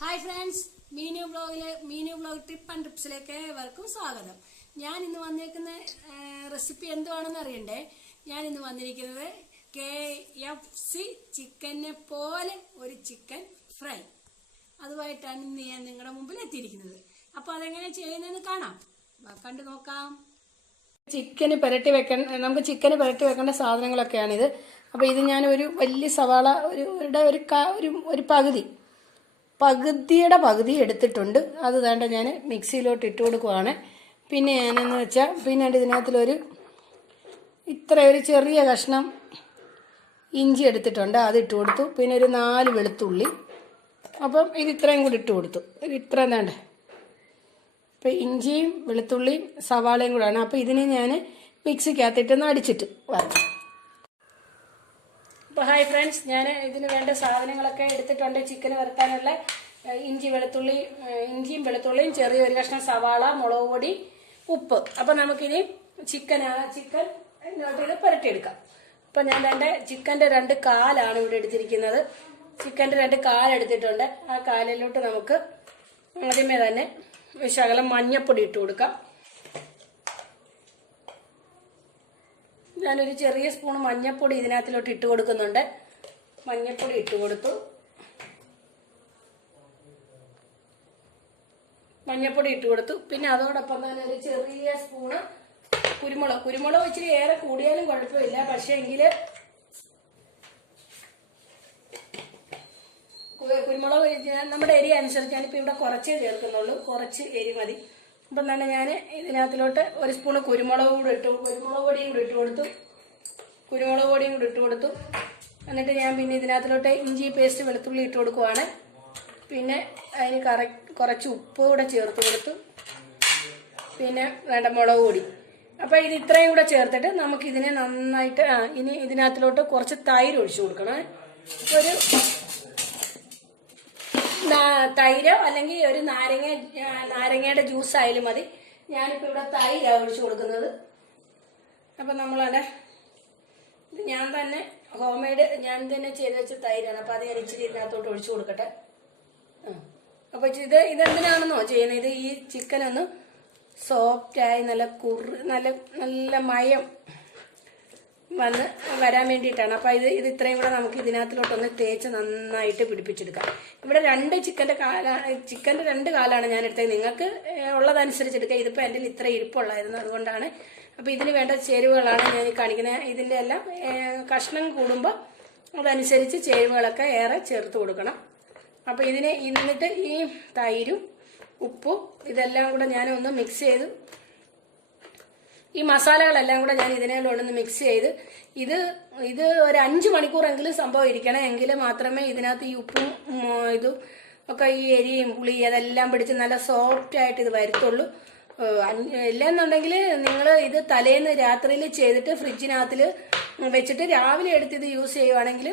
Hi friends Meenu ബ്ലോഗിലെ Meenu blog trip and ട്രിപ്സിലേക്ക് ഏവർക്കും സ്വാഗതം. ഞാൻ ഇന്ന് വന്നിരിക്കുന്ന റെസിപ്പി എന്തുവാണെന്ന് അറിയണ്ടേ? ഞാൻ ഇന്ന് വന്നിരിക്കുന്നത് കെ എഫ് സി ചിക്കനെ പോലെ ഒരു ചിക്കൻ ഫ്രൈ. അതുമായിട്ടാണ് ഇന്ന് ഞാൻ നിങ്ങളുടെ മുമ്പിൽ എത്തിയിരിക്കുന്നത്. അപ്പോൾ അതെങ്ങനെ ചെയ്യുന്നതെന്ന് കാണാം. കണ്ടു നോക്കാം. ചിക്കന് പുരട്ടി വെക്കാൻ നമുക്ക് ചിക്കന് പുരട്ടി വെക്കേണ്ട സാധനങ്ങളൊക്കെയാണിത്. അപ്പോൾ ഇത് ഞാൻ ഒരു വലിയ സവാള ഒരു ഒരു ഒരു ഒരു പകുതി പകുതിയുടെ പകുതി എടുത്തിട്ടുണ്ട്. അത് വേണ്ട ഞാൻ മിക്സിയിലോട്ട് ഇട്ട് കൊടുക്കുവാണ്. പിന്നെ ഞാനെന്ന് വെച്ചാൽ പിന്നെ ഇതിനകത്തിലൊരു ഇത്ര ഒരു ചെറിയ കഷ്ണം ഇഞ്ചി എടുത്തിട്ടുണ്ട്. അത് ഇട്ട് കൊടുത്തു. പിന്നെ ഒരു നാല് വെളുത്തുള്ളി. അപ്പം ഇത് ഇത്രയും കൂടി ഇട്ട് കൊടുത്തു. ഇത് ഇത്രയും വേണ്ട? ഇപ്പം ഇഞ്ചിയും വെളുത്തുള്ളിയും സവാളയും കൂടെയാണ് അപ്പോൾ ഇതിനെ ഞാൻ മിക്സിക്കകത്തിട്ടൊന്ന് അടിച്ചിട്ട് വരാം അപ്പോൾ ഹായ് ഫ്രണ്ട്സ് ഞാൻ ഇതിന് വേണ്ട സാധനങ്ങളൊക്കെ എടുത്തിട്ടുണ്ട്. ചിക്കൻ വരുത്താനുള്ള ഇഞ്ചി വെളുത്തുള്ളി ഇഞ്ചിയും വെളുത്തുള്ളിയും ചെറിയ ഒരു കഷ്ണം സവാള മുളക് പൊടി ഉപ്പ്. അപ്പോൾ നമുക്കിനി ചിക്കൻ ചിക്കൻ ഇത് പുരട്ടിയെടുക്കാം. അപ്പോൾ ഞാൻ രണ്ട് ചിക്കന്റെ രണ്ട് കാലാണ് ഇവിടെ എടുത്തിരിക്കുന്നത്. ചിക്കന്റെ രണ്ട് കാലെടുത്തിട്ടുണ്ട് ആ കാലിലോട്ട് നമുക്ക് ആദ്യമേ തന്നെ ശകലം മഞ്ഞപ്പൊടി ഇട്ട് കൊടുക്കാം. ഞാനൊരു ചെറിയ സ്പൂൺ മഞ്ഞൾപ്പൊടി ഇതിനകത്തിലോട്ട് ഇട്ട് കൊടുക്കുന്നുണ്ട്. മഞ്ഞൾപ്പൊടി ഇട്ട് കൊടുത്തു. മഞ്ഞൾപ്പൊടി ഇട്ട് കൊടുത്തു. പിന്നെ അതോടൊപ്പം തന്നെ ഒരു ചെറിയ സ്പൂണ് കുരുമുളക്. കുരുമുളക് ഇച്ചിരി ഏറെ കൂടിയാലും കുഴപ്പമില്ല. പക്ഷേ എങ്കിൽ കുരുമുളക് നമ്മുടെ എരി അനുസരിച്ച് ഞാനിപ്പോൾ ഇവിടെ കുറച്ചേ ചേർക്കുന്നുള്ളൂ. കുറച്ച് എരി മതി അപ്പം തന്നെ ഞാൻ ഇതിനകത്തിലോട്ട് ഒരു സ്പൂണ് കുരുമുളക് കൂടി ഇട്ടു. കുരുമുളക് പൊടിയും കൂടി ഇട്ട് കൊടുത്തു. കുരുമുളക് പൊടിയും കൂടി ഇട്ട് കൊടുത്തു. എന്നിട്ട് ഞാൻ പിന്നെ ഇതിനകത്തിലോട്ട് ഇഞ്ചി പേസ്റ്റ് വെളുത്തുള്ളി ഇട്ട് കൊടുക്കുവാണ്. പിന്നെ അതിന് കറ കുറച്ച് ഉപ്പ് കൂടെ ചേർത്ത് കൊടുത്തു. പിന്നെ വേണ്ട മുളക് പൊടി. അപ്പം ഇത് ഇത്രയും കൂടെ ചേർത്തിട്ട് നമുക്ക് ഇതിനെ നന്നായിട്ട് ഇനി ഇതിനകത്തിലോട്ട് കുറച്ച് തൈര് ഒഴിച്ചു കൊടുക്കണം. ഒരു തൈരോ അല്ലെങ്കിൽ ഒരു നാരങ്ങ നാരങ്ങയുടെ ജ്യൂസ് ആയാലും മതി. ഞാനിപ്പോൾ ഇവിടെ തൈരാണ് ഒഴിച്ചു കൊടുക്കുന്നത്. അപ്പം നമ്മളവിടെ ഇത് ഞാൻ തന്നെ ഹോം മെയ്ഡ് ഞാൻ തന്നെ ചെയ്ത് വെച്ച തൈരാണ്. അപ്പം അത് ഞാൻ ഇച്ചിരി ഇതിനകത്തോട്ട് ഒഴിച്ചു കൊടുക്കട്ടെ. അപ്പോൾ ഇത് ഇതെന്തിനാണെന്നോ ചെയ്യുന്നത്? ഇത് ഈ ചിക്കനൊന്ന് സോഫ്റ്റായി നല്ല കുറു നല്ല നല്ല മയം വന്ന് വരാൻ വേണ്ടിയിട്ടാണ്. അപ്പോൾ ഇത് ഇത് ഇത്രയും കൂടെ നമുക്ക് ഇതിനകത്തിലോട്ടൊന്ന് തേച്ച് നന്നായിട്ട് പിടിപ്പിച്ചെടുക്കാം. ഇവിടെ രണ്ട് ചിക്കന്റെ കാല ചിക്കന്റെ രണ്ട് കാലാണ് ഞാൻ എടുത്തത്. നിങ്ങൾക്ക് ഉള്ളതനുസരിച്ച് എടുക്കുക ഇതിപ്പോൾ എന്റെ ഇത്ര ഇരിപ്പുള്ളായിരുന്നു അതുകൊണ്ടാണ്. അപ്പോൾ ഇതിന് വേണ്ട ചേരുവകളാണ് ഞാൻ കാണിക്കുന്നത് ഇതിന്റെ എല്ലാം കഷ്ണം കൂടുമ്പോൾ അതനുസരിച്ച് ചേരുവകളൊക്കെ ഏറെ ചേർത്ത് കൊടുക്കണം. അപ്പോൾ ഇതിനെ ഇന്നിട്ട് ഈ തൈരും ഉപ്പും ഇതെല്ലാം കൂടെ ഞാനൊന്ന് മിക്സ് ചെയ്ത് ഈ മസാലകളെല്ലാം കൂടെ ഞാൻ ഇതിനകത്തൊന്ന് മിക്സ് ചെയ്ത് ഇത് ഇത് ഒരു അഞ്ച് മണിക്കൂറെങ്കിലും സംഭവം ഇരിക്കണം. എങ്കിൽ മാത്രമേ ഇതിനകത്ത് ഈ ഉപ്പും ഇതും ഒക്കെ ഈ എരിയും പുളി അതെല്ലാം പിടിച്ച് നല്ല സോഫ്റ്റ് ആയിട്ട് ഇത് വരുത്തുള്ളൂ. ഇല്ലെന്നുണ്ടെങ്കിൽ നിങ്ങൾ ഇത് തലേന്ന് രാത്രിയിൽ ചെയ്തിട്ട് ഫ്രിഡ്ജിനകത്തിൽ വെച്ചിട്ട് രാവിലെ എടുത്ത് ഇത് യൂസ് ചെയ്യുവാണെങ്കിൽ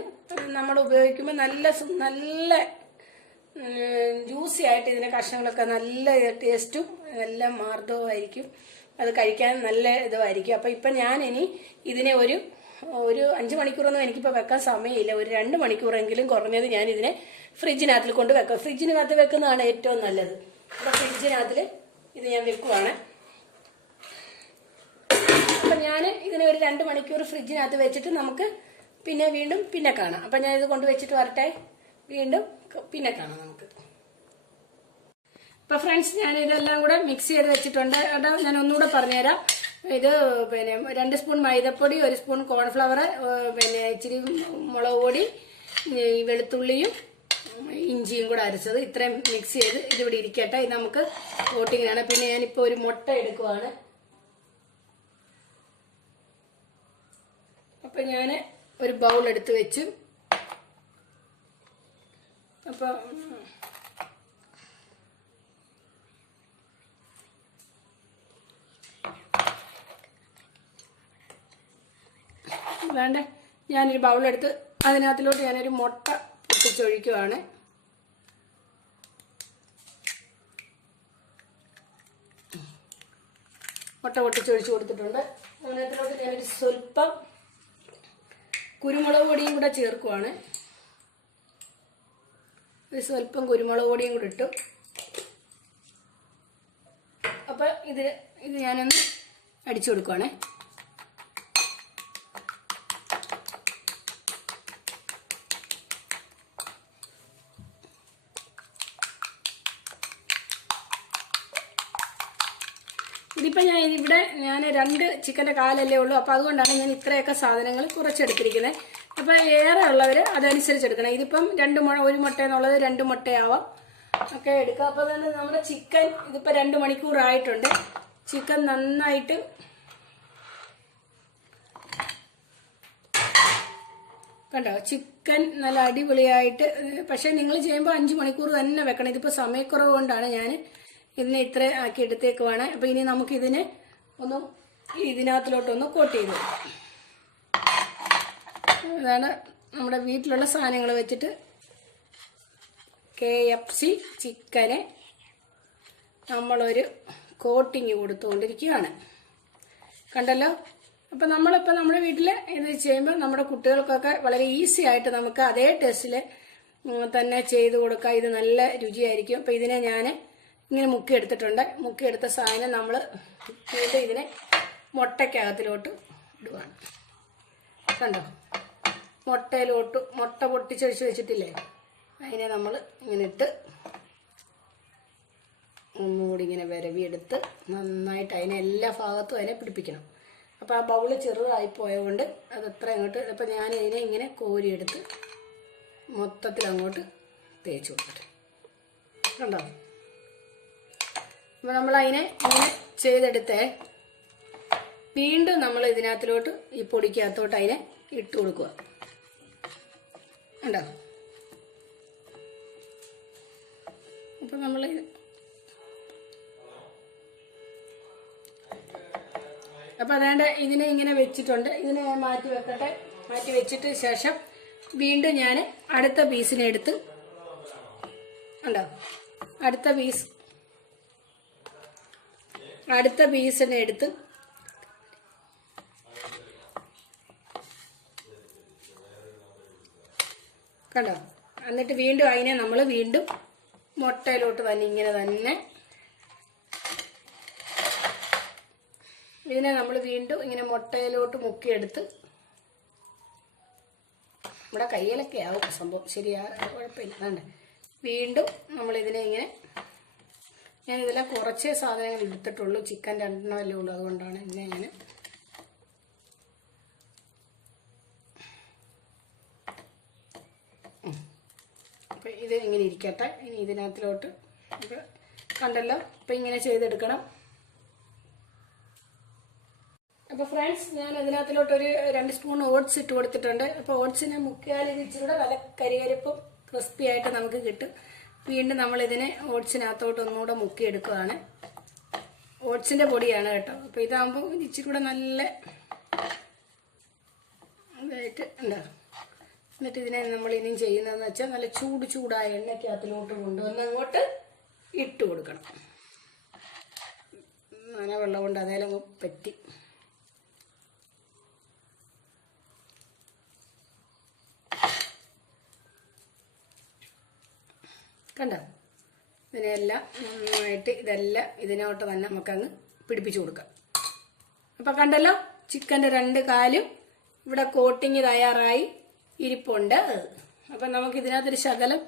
നമ്മൾ ഉപയോഗിക്കുമ്പോൾ നല്ല നല്ല ജ്യൂസി ആയിട്ട് ഇതിന്റെ കഷ്ണങ്ങളൊക്കെ നല്ല ടേസ്റ്റും നല്ല മാർദ്ദവുമായിരിക്കും അത് കഴിക്കാൻ നല്ല ഇതുമായിരിക്കും അപ്പം ഇപ്പം ഞാൻ ഇനി ഇതിനെ ഒരു ഒരു അഞ്ച് മണിക്കൂറൊന്നും എനിക്കിപ്പോൾ വെക്കാൻ സമയമില്ല. ഒരു രണ്ട് മണിക്കൂറെങ്കിലും കുറഞ്ഞത് ഞാൻ ഇതിനെ ഫ്രിഡ്ജിനകത്തിൽ കൊണ്ട് വെക്കാം. ഫ്രിഡ്ജിനകത്ത് വെക്കുന്നതാണ് ഏറ്റവും നല്ലത്. അപ്പം ഫ്രിഡ്ജിനകത്തിൽ ഇത് ഞാൻ വെക്കുവാണ്. അപ്പം ഞാൻ ഇതിനെ ഒരു രണ്ട് മണിക്കൂർ ഫ്രിഡ്ജിനകത്ത് വെച്ചിട്ട് നമുക്ക് പിന്നെ വീണ്ടും പിന്നെ കാണാം. അപ്പം ഞാൻ ഇത് കൊണ്ട് വെച്ചിട്ട് വരട്ടെ. വീണ്ടും പിന്നെ കാണാം നമുക്ക്. ഇപ്പൊ ഫ്രണ്ട്സ് ഞാൻ ഇതെല്ലാം കൂടെ മിക്സ് ചെയ്ത് വെച്ചിട്ടുണ്ട്. കേട്ടോ ഞാൻ ഒന്നുകൂടെ പറഞ്ഞുതരാം. ഇത് പിന്നെ രണ്ട് സ്പൂൺ മൈദപ്പൊടി ഒരു സ്പൂൺ കോൺഫ്ലവർ പിന്നെ ഇച്ചിരി മുളക് പൊടി വെളുത്തുള്ളിയും ഇഞ്ചിയും കൂടെ അരച്ചത്. ഇത്രയും മിക്സ് ചെയ്ത് ഇതിവിടെ ഇരിക്കട്ടെ. ഇത് നമുക്ക് കോട്ടിങ്ങിനാണ് പിന്നെ ഞാനിപ്പോൾ ഒരു മുട്ട എടുക്കുവാണ്. അപ്പൊ ഞാൻ ഒരു ബൗൾ എടുത്ത് വെച്ചു. അപ്പൊ വേണ്ട? ഞാനൊരു ബൗളെടുത്ത് അതിനകത്തിലോട്ട് ഞാനൊരു മുട്ട പൊട്ടിച്ചൊഴിക്കുവാണ്. മുട്ട പൊട്ടിച്ചൊഴിച്ച് കൊടുത്തിട്ടുണ്ട്. അതിനകത്തിലോട്ട് ഞാനൊരു സ്വല്പം കുരുമുളക് പൊടിയും കൂടെ ചേർക്കുവാണ്. ഒരു സ്വല്പം കുരുമുളക് പൊടിയും കൂടെ ഇട്ടു. അപ്പം ഇത് ഇത് ഞാനൊന്ന് അടിച്ചു കൊടുക്കുവാണേ. ഇതിപ്പോൾ ഞാൻ ഇവിടെ ഞാൻ രണ്ട് ചിക്കന്റെ കാലല്ലേ ഉള്ളൂ. അപ്പോൾ അതുകൊണ്ടാണ് ഞാൻ ഇത്രയൊക്കെ സാധനങ്ങൾ കുറച്ചെടുത്തിരിക്കുന്നത്. അപ്പോൾ ഏറെ ഉള്ളവർ അതനുസരിച്ച് എടുക്കണം. ഇതിപ്പം രണ്ട് മുഴ ഒരു മുട്ട എന്നുള്ളത് രണ്ട് മുട്ടയാവാം. ഒക്കെ എടുക്കുക അപ്പോൾ തന്നെ നമ്മുടെ ചിക്കൻ ഇതിപ്പോൾ രണ്ട് മണിക്കൂറായിട്ടുണ്ട്. ചിക്കൻ നന്നായിട്ട് കണ്ടോ? ചിക്കൻ നല്ല അടിപൊളിയായിട്ട് പക്ഷേ നിങ്ങൾ ചെയ്യുമ്പോൾ അഞ്ച് മണിക്കൂർ തന്നെ വെക്കണം. ഇതിപ്പോൾ സമയക്കുറവ് കൊണ്ടാണ് ഞാൻ ഇതിനെ ഇത്ര ആക്കി എടുത്തേക്കുവാണ്. അപ്പോൾ ഇനി നമുക്ക് നമുക്കിതിനെ ഒന്ന് ഇതിനകത്തിലോട്ടൊന്ന് കോട്ട് ചെയ്ത് ഇതാണ് നമ്മുടെ വീട്ടിലുള്ള സാധനങ്ങൾ വെച്ചിട്ട് കെ എഫ് സി ചിക്കന് നമ്മളൊരു കോട്ടിങ് കൊടുത്തുകൊണ്ടിരിക്കുകയാണ്. കണ്ടല്ലോ? അപ്പം നമ്മളിപ്പോൾ നമ്മുടെ വീട്ടിൽ ഇത് ചെയ്യുമ്പോൾ നമ്മുടെ കുട്ടികൾക്കൊക്കെ വളരെ ഈസി ആയിട്ട് നമുക്ക് അതേ ടെസ്റ്റിൽ തന്നെ ചെയ്ത് കൊടുക്കാം. ഇത് നല്ല രുചിയായിരിക്കും. അപ്പോൾ ഇതിനെ ഞാൻ ഇങ്ങനെ മുക്കി എടുത്തിട്ടുണ്ട്. മുക്കി എടുത്ത സാധനം നമ്മൾ വീണ്ടും ഇതിനെ മുട്ടയ്ക്കകത്തിലോട്ട് ഇടുവാണ്. കണ്ടോ? മുട്ടയിലോട്ട് മുട്ട പൊട്ടിച്ചൊഴിച്ച് വെച്ചിട്ടില്ലേ? അതിനെ നമ്മൾ ഇങ്ങനെ ഇട്ട് ഒന്നുകൂടി ഇങ്ങനെ വിരവിയെടുത്ത് നന്നായിട്ട് അതിനെ എല്ലാ ഭാഗത്തും അതിനെ പിടിപ്പിക്കണം. അപ്പോൾ ആ ബൗൾ ചെറുതായി പോയതുകൊണ്ട് അത് അത്ര അങ്ങോട്ട് അപ്പോൾ ഞാൻ ഇതിനെ ഇങ്ങനെ കോരിയെടുത്ത് മൊത്തത്തിൽ അങ്ങോട്ട് തേച്ച് കൊടുത്തിട്ട്. കണ്ടോ? അപ്പോൾ നമ്മൾ അതിനെ ഇങ്ങനെ ചെയ്തെടുത്തേ വീണ്ടും നമ്മൾ ഇതിനകത്തിലോട്ട് ഈ പൊടിക്കകത്തോട്ട് അതിനെ ഇട്ട് കൊടുക്കുക. ഉണ്ടോ അപ്പം നമ്മൾ അപ്പം അതാണ്ട് ഇതിനെ ഇങ്ങനെ വെച്ചിട്ടുണ്ട്. ഇതിനെ ഞാൻ മാറ്റി വെക്കട്ടെ. മാറ്റി വെച്ചിട്ട് ശേഷം വീണ്ടും ഞാൻ അടുത്ത പീസിനെ എടുത്ത് ഉണ്ടോ അടുത്ത പീസ് അടുത്ത പീസിനെ എടുത്ത്. കണ്ടോ? എന്നിട്ട് വീണ്ടും അതിനെ നമ്മൾ വീണ്ടും മുട്ടയിലോട്ട് തന്നെ ഇങ്ങനെ തന്നെ. ഇതിനെ നമ്മൾ വീണ്ടും ഇങ്ങനെ മുട്ടയിലോട്ട് മുക്കിയെടുത്ത് നമ്മുടെ കയ്യിലൊക്കെ ആവും സംഭവം. ശരിയാ കുഴപ്പമില്ല. വേണ്ട ഇതിനെ ഇങ്ങനെ ഞാൻ ഇതിലെ കുറച്ചേ സാധനങ്ങൾ എടുത്തിട്ടുള്ളൂ. ചിക്കൻ രണ്ടെണ്ണം അല്ലേ ഉള്ളൂ. അതുകൊണ്ടാണ് ഇതിനെ ഞാൻ അപ്പം ഇത് ഇങ്ങനെ ഇരിക്കട്ടെ. ഇനി ഇതിനകത്തിലോട്ട് കണ്ടല്ലോ? അപ്പം ഇങ്ങനെ ചെയ്തെടുക്കണം. അപ്പോൾ ഫ്രണ്ട്സ് ഞാൻ അതിനകത്തിലോട്ട് ഒരു രണ്ട് സ്പൂൺ ഓട്സ് ഇട്ട് കൊടുത്തിട്ടുണ്ട്. അപ്പോൾ ഓട്സിനെ മുക്കിയാൽ ഇത് ഇച്ചിരി കൂടെ നല്ല കരികരിപ്പും ക്രിസ്പി ആയിട്ട് നമുക്ക് കിട്ടും. വീണ്ടും നമ്മൾ ഇതിനെ ഓട്സിനകത്തോട്ട് ഒന്നുകൂടെ മുക്കിയെടുക്കുകയാണ് ഓട്സിന്റെ പൊടിയാണ് കേട്ടോ. അപ്പോൾ ഇതാകുമ്പോൾ ഇത് ഇച്ചിരി കൂടെ നല്ല ഇതായിട്ട് ഉണ്ടാകും എന്നിട്ട് ഇതിനെ നമ്മൾ ഇനിയും ചെയ്യുന്നതെന്ന് വെച്ചാൽ നല്ല ചൂട് ചൂടായ എണ്ണയ്ക്കകത്തിലോട്ട് കൊണ്ടുവന്ന് അങ്ങോട്ട് ഇട്ട് കൊടുക്കണം. നന വെള്ളം കൊണ്ട് അതേലും പറ്റി. കണ്ടോ? ഇതിനെല്ലാം നന്നായിട്ട് ഇതെല്ലാം ഇതിനോട്ട് തന്നെ നമുക്കങ്ങ് പിടിപ്പിച്ചു കൊടുക്കാം. അപ്പം കണ്ടല്ലോ ചിക്കന്റെ രണ്ട് കാലും ഇവിടെ കോട്ടിങ് തയ്യാറായി ഇരിപ്പുണ്ട്. അപ്പം നമുക്ക് ഇതിനകത്തൊരു ശകലം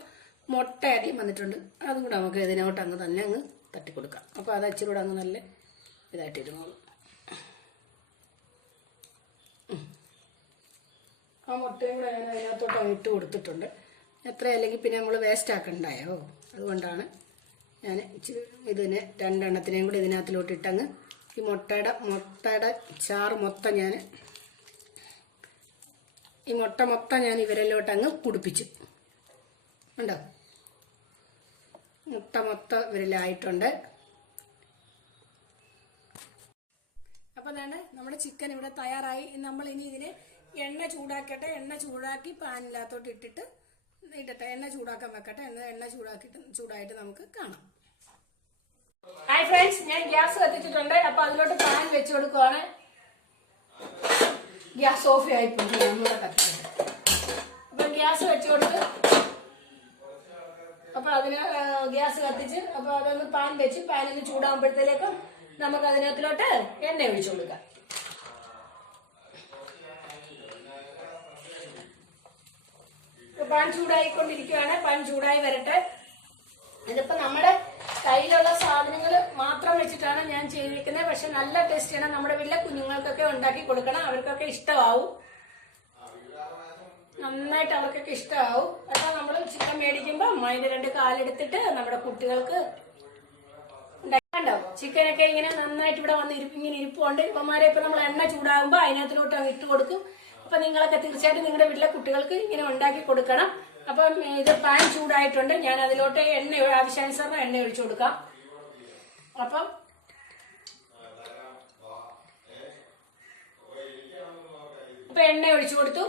മുട്ട അധികം വന്നിട്ടുണ്ട്. അതും കൂടെ നമുക്ക് ഇതിനോട്ട് അങ്ങ് തന്നെ അങ്ങ് തട്ടിക്കൊടുക്കാം അപ്പോൾ അത് അച്ചിരി കൂടെ അങ്ങ് നല്ല ഇതായിട്ട് ഇരുന്നോളും ആ മുട്ടയും കൂടെ ഞാൻ അതിനകത്തോട്ട് ഇട്ട് കൊടുത്തിട്ടുണ്ട്. എത്ര അല്ലെങ്കിൽ പിന്നെ നമ്മൾ വേസ്റ്റ് ആക്കണ്ടായോ? അതുകൊണ്ടാണ് ഞാൻ ഇതിനെ രണ്ടെണ്ണത്തിനെയും കൂടി ഇതിനകത്തിലോട്ട് ഇട്ടങ്ങ് ഈ മുട്ടയുടെ മുട്ടയുടെ ചാറ് മൊത്തം ഞാൻ ഈ മുട്ട മൊത്തം ഞാൻ ഇവരിലോട്ട് അങ്ങ് കുടിപ്പിച്ചു. ഉണ്ടോ മുട്ട മൊത്തം ഇവരിലായിട്ടുണ്ട്. അപ്പം അതാണ് നമ്മുടെ ചിക്കൻ ഇവിടെ തയ്യാറായി. നമ്മൾ ഇനി ഇതിന് എണ്ണ ചൂടാക്കട്ടെ. എണ്ണ ചൂടാക്കി പാനിനകത്തോട്ട് ഇട്ടിട്ട് ഇടട്ടെ എണ്ണ ചൂടാക്കാൻ വെക്കട്ടെ. എണ്ണ എണ്ണ ചൂടാക്കിയിട്ട് ചൂടായിട്ട് നമുക്ക് കാണാം. ഹായ് ഫ്രണ്ട്സ് ഞാൻ ഗ്യാസ് കത്തിച്ചിട്ടുണ്ട്. അപ്പൊ അതിലോട്ട് പാൻ വെച്ചു കൊടുക്കുവാണ്. ഗ്യാസ് ഓഫ് ആയി പോയി. നമ്മുടെ കത്തിച്ചത് അപ്പൊ ഗ്യാസ് വെച്ചു കൊടുത്ത് അപ്പൊ അതിന് ഗ്യാസ് കത്തിച്ച് അപ്പൊ അതൊന്ന് പാൻ വെച്ച് പാനൊന്ന് ചൂടാകുമ്പോഴത്തേക്കും നമുക്ക് അതിനകത്തിലോട്ട് എണ്ണ ഒഴിച്ചു കൊടുക്കാം. ഇപ്പൊ പാൻ ചൂടായിക്കൊണ്ടിരിക്കുകയാണ് പാൻ ചൂടായി വരട്ടെ. ഇതിപ്പോ നമ്മുടെ കയ്യിലുള്ള സാധനങ്ങൾ മാത്രം വെച്ചിട്ടാണ് ഞാൻ ചെയ്തിരിക്കുന്നത്. പക്ഷെ നല്ല ടേസ്റ്റ് ടേസ്റ്റാണ്. നമ്മുടെ വീട്ടിലെ കുഞ്ഞുങ്ങൾക്കൊക്കെ ഉണ്ടാക്കി കൊടുക്കണം. അവർക്കൊക്കെ ഇഷ്ടമാവും. നന്നായിട്ട് അവർക്കൊക്കെ ഇഷ്ടമാവും. അപ്പൊ നമ്മൾ ചിക്കൻ മേടിക്കുമ്പോൾ അമ്മായിന്റെ രണ്ട് കാലെടുത്തിട്ട് നമ്മുടെ കുട്ടികൾക്ക് ഉണ്ടാക്കണ്ടോ ചിക്കനൊക്കെ ഇങ്ങനെ നന്നായിട്ട് ഇവിടെ വന്ന് ഇരിപ്പ് ഇങ്ങനെ ഇരിപ്പുണ്ട്. ഇപ്പമാരെ ഇപ്പൊ നമ്മൾ എണ്ണ ചൂടാകുമ്പോൾ അതിനകത്തിലോട്ട് ഇട്ട് കൊടുക്കും. അപ്പൊ നിങ്ങളൊക്കെ തീർച്ചയായിട്ടും നിങ്ങളുടെ വീട്ടിലെ കുട്ടികൾക്ക് ഇങ്ങനെ ഉണ്ടാക്കി കൊടുക്കണം. അപ്പം ഇത് പാൻ ചൂടായിട്ടുണ്ട്. ഞാൻ അതിലോട്ട് എണ്ണ ആവശ്യാനുസരണം എണ്ണ ഒഴിച്ചു കൊടുക്കാം. അപ്പം ഇപ്പൊ എണ്ണ ഒഴിച്ചു കൊടുത്തു.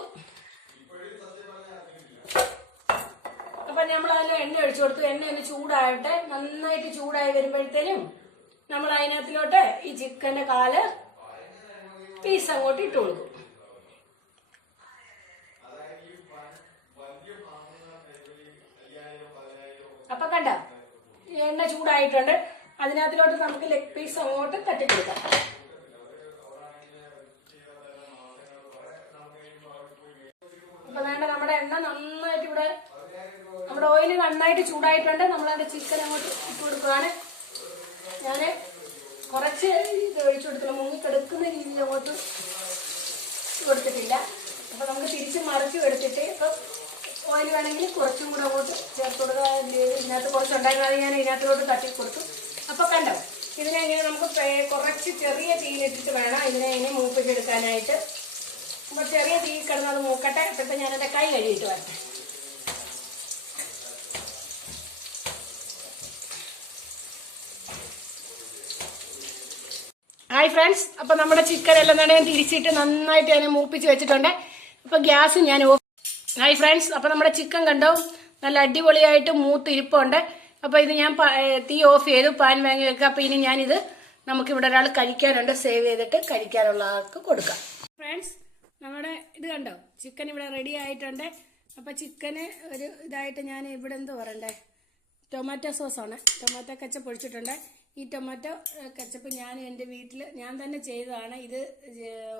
അപ്പൊ നമ്മൾ അതിൽ എണ്ണ ഒഴിച്ചു കൊടുത്തു. എണ്ണ ഒന്ന് ചൂടായിട്ട് നന്നായിട്ട് ചൂടായി വരുമ്പോഴത്തേനും നമ്മൾ അതിനകത്തിലോട്ട് ഈ ചിക്കന്റെ കാൽ പീസ് അങ്ങോട്ട് ഇട്ട് കൊടുക്കും അപ്പൊ കണ്ട എണ്ണ ചൂടായിട്ടുണ്ട് അതിനകത്തിലോട്ട് നമുക്ക് ലെഗ് പീസ് അങ്ങോട്ട് തട്ടിക്കൊടുക്കാം. അപ്പൊ വേണ്ട നമ്മുടെ എണ്ണ നന്നായിട്ട് ഇവിടെ നമ്മുടെ ഓയിൽ നന്നായിട്ട് ചൂടായിട്ടുണ്ട്. നമ്മൾ അതിന്റെ ചിക്കൻ അങ്ങോട്ട് ഇട്ട് കൊടുക്കുകയാണ് ഞാൻ കുറച്ച് ഇത് ഒഴിച്ചു കൊടുത്തില്ല. മുങ്ങിക്കെടുക്കുന്ന രീതിയിൽ അങ്ങോട്ട് കൊടുത്തിട്ടില്ല. അപ്പൊ നമുക്ക് തിരിച്ച് മറിച്ചും എടുത്തിട്ട് ഇപ്പൊ ഓയിൽ വേണമെങ്കിൽ കുറച്ചും കൂടെ അങ്ങോട്ട് ചേർത്ത് കൊടുക്കുക. ഇതിനകത്ത് കുറച്ചുണ്ടായിരുന്നു. അത് ഞാൻ ഇതിനകത്തോട്ട് തട്ടി കൊടുത്തു. അപ്പോൾ കണ്ടോ ഇതിനെ ഇങ്ങനെ നമുക്ക് കുറച്ച് ചെറിയ തീയിലിട്ടിട്ട് വേണം ഇതിനെ ഇങ്ങനെ മൂപ്പിച്ചെടുക്കാനായിട്ട് അപ്പോൾ ചെറിയ തീ കിടന്നത് മൂക്കട്ടെ. അപ്പോഴത്തെ എന്റെ കൈ കഴുകിയിട്ട് വരട്ടെ. Hi friends. അപ്പം നമ്മുടെ ചിക്കൻ എല്ലാം തന്നെ ഞാൻ തിരിച്ചിട്ട് നന്നായിട്ട് ഞാൻ മൂപ്പിച്ച് വെച്ചിട്ടുണ്ട്. അപ്പം ഗ്യാസ് ഞാൻ ഓഫ് ഹായ് ഫ്രണ്ട്സ് അപ്പൊ നമ്മുടെ ചിക്കൻ കണ്ടോ? നല്ല അടിപൊളിയായിട്ട് മൂത്ത് ഇരിപ്പുണ്ട്. അപ്പൊ ഇത് ഞാൻ തീ ഓഫ് ചെയ്തു പാൻ വാങ്ങി വെക്കാം അപ്പൊ ഇനി ഞാനിത് നമുക്ക് ഇവിടെ ഒരാൾ കഴിക്കാനുണ്ട്. സേവ് ചെയ്തിട്ട് കഴിക്കാനുള്ള ആൾക്ക് കൊടുക്കാം. ഫ്രണ്ട്സ് നമ്മുടെ ഇത് കണ്ടോ? ചിക്കൻ ഇവിടെ റെഡി ആയിട്ടുണ്ട്. അപ്പൊ ചിക്കന് ഒരു ഇതായിട്ട് ഞാൻ ഇവിടെ എന്ത് പറയണ്ടേ? ടൊമാറ്റോ സോസാണ് ടൊമാറ്റോ കച്ചപ്പ് ഒഴിച്ചിട്ടുണ്ട് ഈ ടൊമാറ്റോ കച്ചപ്പ് ഞാൻ എന്റെ വീട്ടിൽ ഞാൻ തന്നെ ചെയ്തതാണ്. ഇത്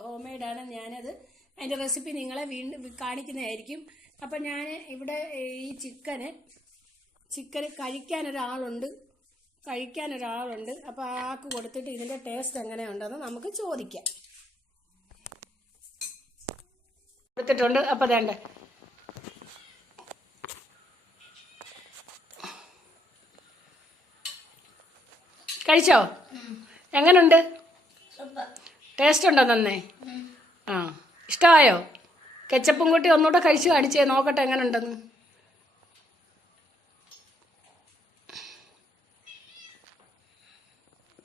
ഹോം മെയ്ഡാണ് ഞാനത് അതിന്റെ റെസിപ്പി നിങ്ങളെ വീണ്ടും കാണിക്കുന്നതായിരിക്കും. അപ്പം ഞാൻ ഇവിടെ ഈ ചിക്കന് ചിക്കന് കഴിക്കാനൊരാളുണ്ട്. കഴിക്കാനൊരാളുണ്ട്. അപ്പോൾ ആൾക്ക് കൊടുത്തിട്ട് ഇതിന്റെ ടേസ്റ്റ് എങ്ങനെയുണ്ടെന്ന് നമുക്ക് ചോദിക്കാം. കൊടുത്തിട്ടുണ്ട്. അപ്പോൾ വേണ്ട കഴിച്ചോ? എങ്ങനുണ്ട്? ടേസ്റ്റ് ഉണ്ടോ നന്നേ? ഇഷ്ടമായോ കെച്ചപ്പും കൂട്ടി ഒന്നുകൂടെ കഴിച്ചു കാണിച്ചേ നോക്കട്ടെ എങ്ങനെ ഉണ്ടെന്ന്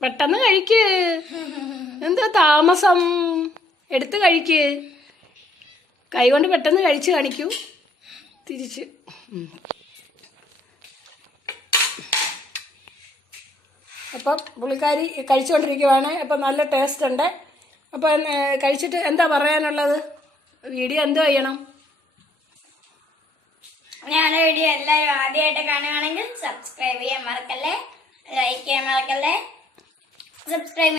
പെട്ടെന്ന് കഴിക്ക്. എന്താ താമസം? എടുത്ത് കഴിക്ക്. കൈകൊണ്ട് പെട്ടെന്ന് കഴിച്ച് കാണിക്കൂ. തിരിച്ച്. അപ്പം പുള്ളിക്കാരി കഴിച്ചുകൊണ്ടിരിക്കുവാണ്. അപ്പം നല്ല ടേസ്റ്റ് ഉണ്ട്. അപ്പം കഴിച്ചിട്ട് എന്താ പറയാനുള്ളത്? വീഡിയോ എന്തോ ചെയ്യണം? ഞങ്ങളുടെ വീഡിയോ എല്ലാവരും ആദ്യമായിട്ട് കാണുകയാണെങ്കിൽ സബ്സ്ക്രൈബ് ചെയ്യാൻ മറക്കല്ലേ? ലൈക്ക് ചെയ്യാൻ മറക്കല്ലേ? സബ്സ്ക്രൈബ്